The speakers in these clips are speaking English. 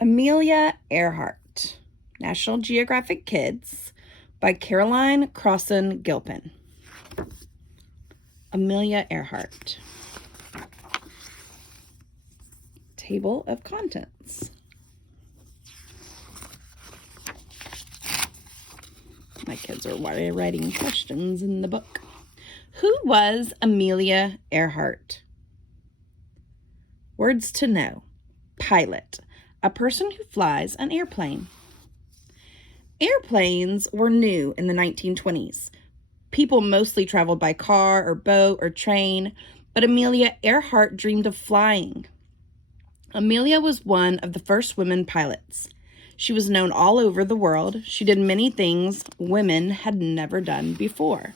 Amelia Earhart, National Geographic Kids, by Caroline Crossan Gilpin. Amelia Earhart. Table of contents. My kids are writing questions in the book. Who was Amelia Earhart? Words to know. Pilot, a person who flies an airplane. Airplanes were new in the 1920s. People mostly traveled by car or boat or train, but Amelia Earhart dreamed of flying. Amelia was one of the first women pilots. She was known all over the world. She did many things women had never done before.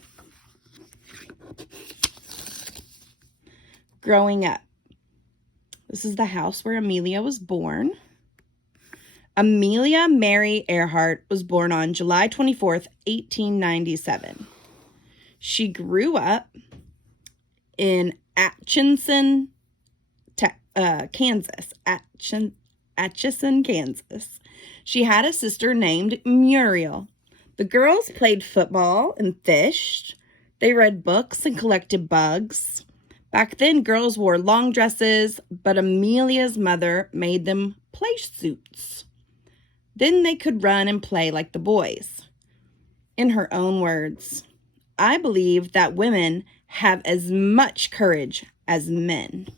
Growing up. This is the house where Amelia was born. Amelia Mary Earhart was born on July 24th, 1897. She grew up in Atchison, Kansas. Atchison, Kansas. She had a sister named Muriel. The girls played football and fished. They read books and collected bugs. Back then, girls wore long dresses, but Amelia's mother made them play suits. Then they could run and play like the boys. In her own words, I believe that women have as much courage as men.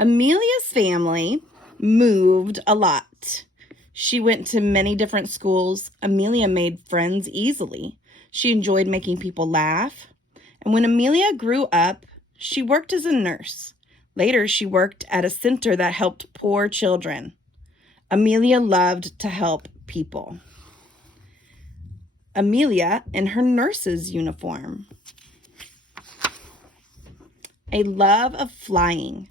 Amelia's family moved a lot. She went to many different schools. Amelia made friends easily. She enjoyed making people laugh. And when Amelia grew up, she worked as a nurse. Later, she worked at a center that helped poor children. Amelia loved to help people. Amelia in her nurse's uniform. A love of flying.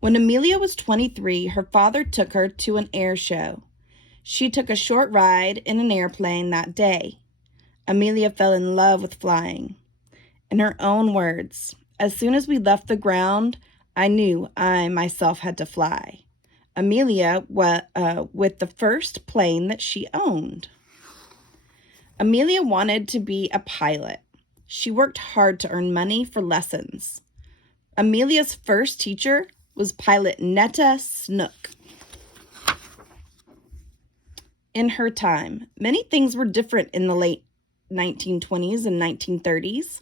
When Amelia was 23, her father took her to an air show. She took a short ride in an airplane that day. Amelia fell in love with flying. In her own words, as soon as we left the ground, I knew I myself had to fly. Amelia with the first plane that she owned. Amelia wanted to be a pilot. She worked hard to earn money for lessons. Amelia's first teacher was pilot Netta Snook. In her time, many things were different in the late 1920s and 1930s.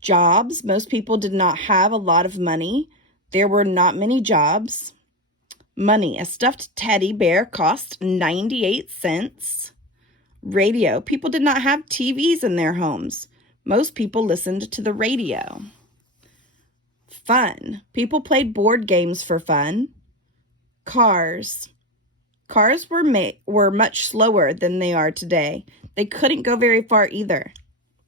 Jobs, most people did not have a lot of money. There were not many jobs. Money, a stuffed teddy bear cost 98 cents. Radio, people did not have TVs in their homes. Most people listened to the radio. Fun, people played board games for fun. Cars were much slower than they are today. They couldn't go very far either.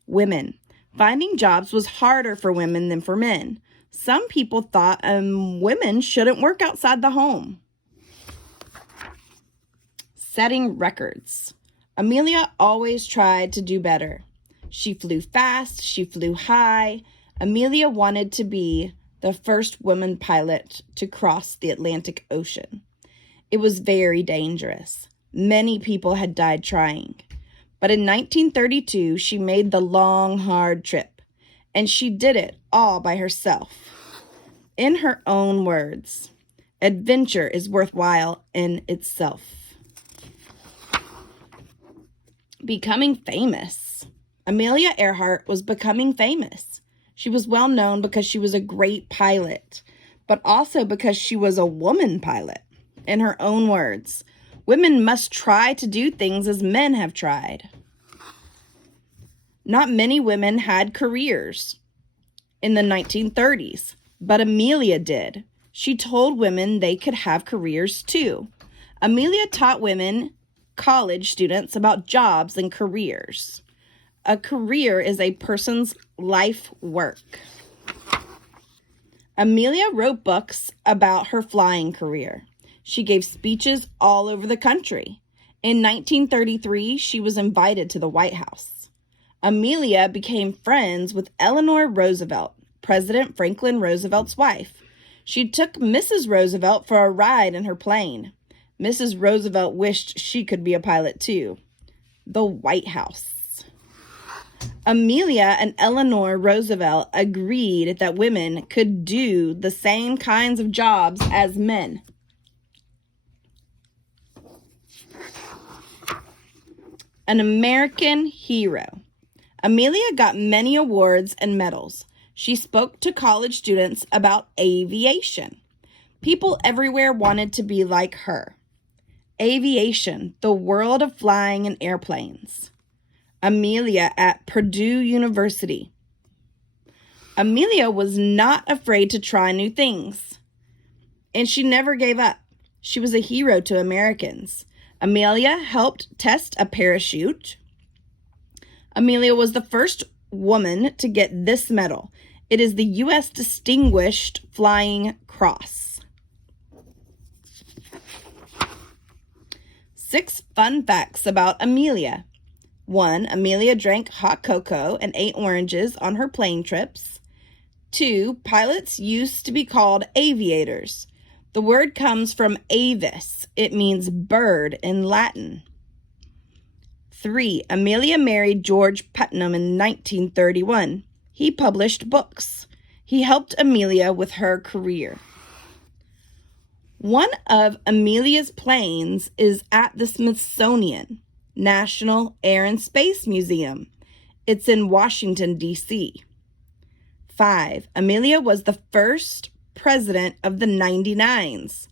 Women, finding jobs was harder for women than for men. Some people thought women shouldn't work outside the home. Setting records. Amelia always tried to do better. She flew fast, she flew high. Amelia wanted to be the first woman pilot to cross the Atlantic Ocean. It was very dangerous. Many people had died trying. But in 1932, she made the long, hard trip, and she did it all by herself. In her own words, adventure is worthwhile in itself. Becoming famous. Amelia Earhart was becoming famous. She was well known because she was a great pilot, but also because she was a woman pilot. In her own words, women must try to do things as men have tried. Not many women had careers in the 1930s, but Amelia did. She told women they could have careers too. Amelia taught women, college students, about jobs and careers. A career is a person's life work. Amelia wrote books about her flying career. She gave speeches all over the country. In 1933, she was invited to the White House. Amelia became friends with Eleanor Roosevelt, President Franklin Roosevelt's wife. She took Mrs. Roosevelt for a ride in her plane. Mrs. Roosevelt wished she could be a pilot too. The White House. Amelia and Eleanor Roosevelt agreed that women could do the same kinds of jobs as men. An American hero. Amelia got many awards and medals. She spoke to college students about aviation. People everywhere wanted to be like her. Aviation, the world of flying in airplanes. Amelia at Purdue University. Amelia was not afraid to try new things, and she never gave up. She was a hero to Americans. Amelia helped test a parachute. Amelia was the first woman to get this medal. It is the U.S. Distinguished Flying Cross. 6 fun facts about Amelia. 1. Amelia drank hot cocoa and ate oranges on her plane trips. 2. Pilots used to be called aviators. The word comes from avis. It means bird in Latin. 3. Amelia married George Putnam in 1931. He published books. He helped Amelia with her career. One of Amelia's planes is at the Smithsonian National Air and Space Museum. It's in Washington, D.C. 5. Amelia was the first president of the 99s.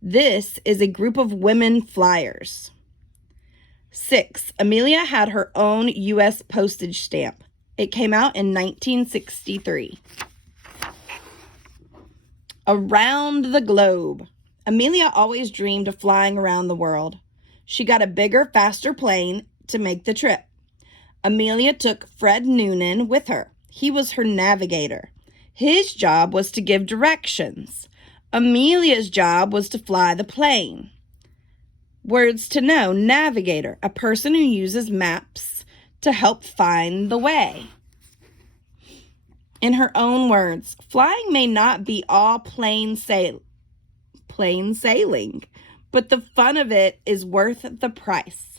This is a group of women flyers. 6. Amelia had her own U.S. postage stamp. It came out in 1963. Around the globe. Amelia always dreamed of flying around the world. She got a bigger, faster plane to make the trip. Amelia took Fred Noonan with her. He was her navigator. His job was to give directions. Amelia's job was to fly the plane. Words to know: navigator, a person who uses maps to help find the way. In her own words, flying may not be all plain sailing, but the fun of it is worth the price.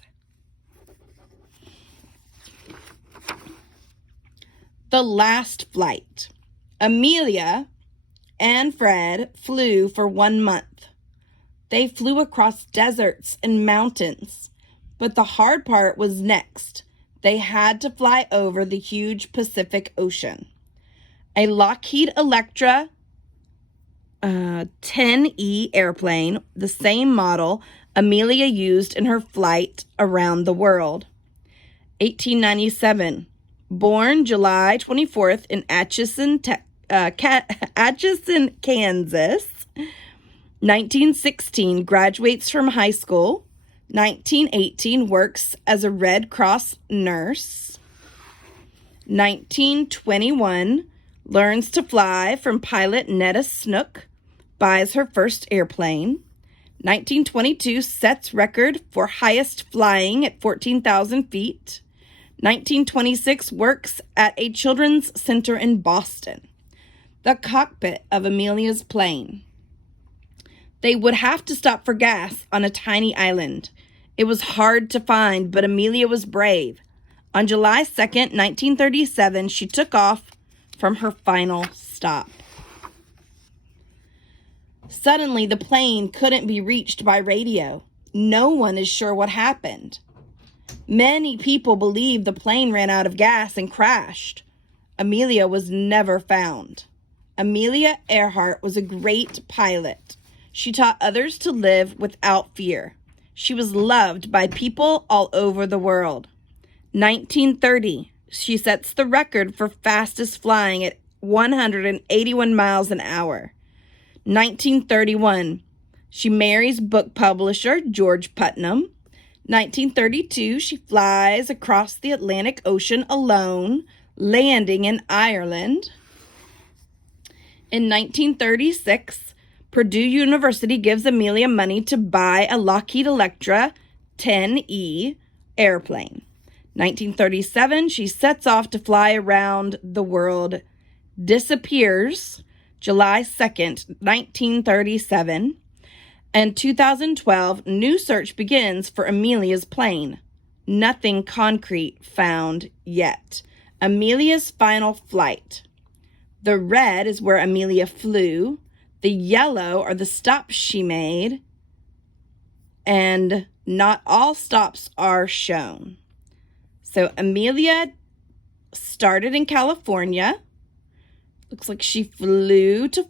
The last flight. Amelia and Fred flew for 1 month. They flew across deserts and mountains, but the hard part was next. They had to fly over the huge Pacific Ocean. A Lockheed Electra 10E airplane, the same model Amelia used in her flight around the world. 1897. Born July 24th in Atchison, Kansas. 1916, graduates from high school. 1918, works as a Red Cross nurse. 1921, learns to fly from pilot Netta Snook, buys her first airplane. 1922, sets record for highest flying at 14,000 feet. 1926, works at a children's center in Boston. The cockpit of Amelia's plane. They would have to stop for gas on a tiny island. It was hard to find, but Amelia was brave. On July 2nd, 1937, she took off from her final stop. Suddenly, the plane couldn't be reached by radio. No one is sure what happened. Many people believe the plane ran out of gas and crashed. Amelia was never found. Amelia Earhart was a great pilot. She taught others to live without fear. She was loved by people all over the world. 1930, she sets the record for fastest flying at 181 miles an hour. 1931, she marries book publisher George Putnam. 1932, she flies across the Atlantic Ocean alone, landing in Ireland. In 1936, Purdue University gives Amelia money to buy a Lockheed Electra 10E airplane. 1937, she sets off to fly around the world, disappears July 2nd, 1937. And 2012, new search begins for Amelia's plane. Nothing concrete found yet. Amelia's final flight. The red is where Amelia flew. The yellow are the stops she made. And not all stops are shown. So Amelia started in California. Looks like she flew to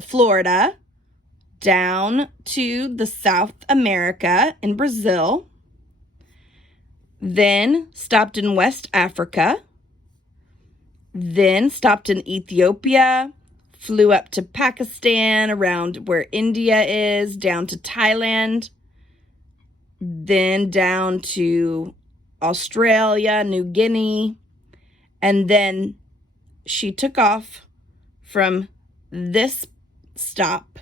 Florida, down to the South America in Brazil, then stopped in West Africa, then stopped in Ethiopia, flew up to Pakistan, around where India is, down to Thailand, then down to Australia, New Guinea, and then she took off from this stop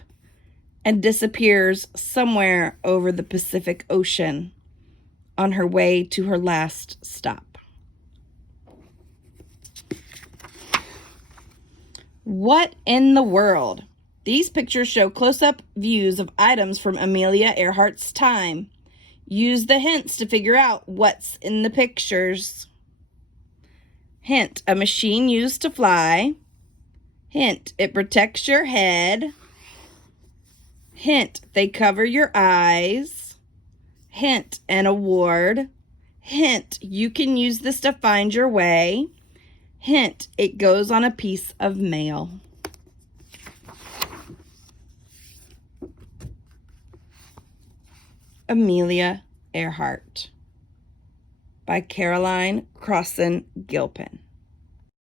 and disappears somewhere over the Pacific Ocean on her way to her last stop. What in the world? These pictures show close-up views of items from Amelia Earhart's time. Use the hints to figure out what's in the pictures. Hint, a machine used to fly. Hint, it protects your head. Hint, they cover your eyes. Hint, an award. Hint, you can use this to find your way. Hint, it goes on a piece of mail. Amelia Earhart by Caroline Crossan Gilpin.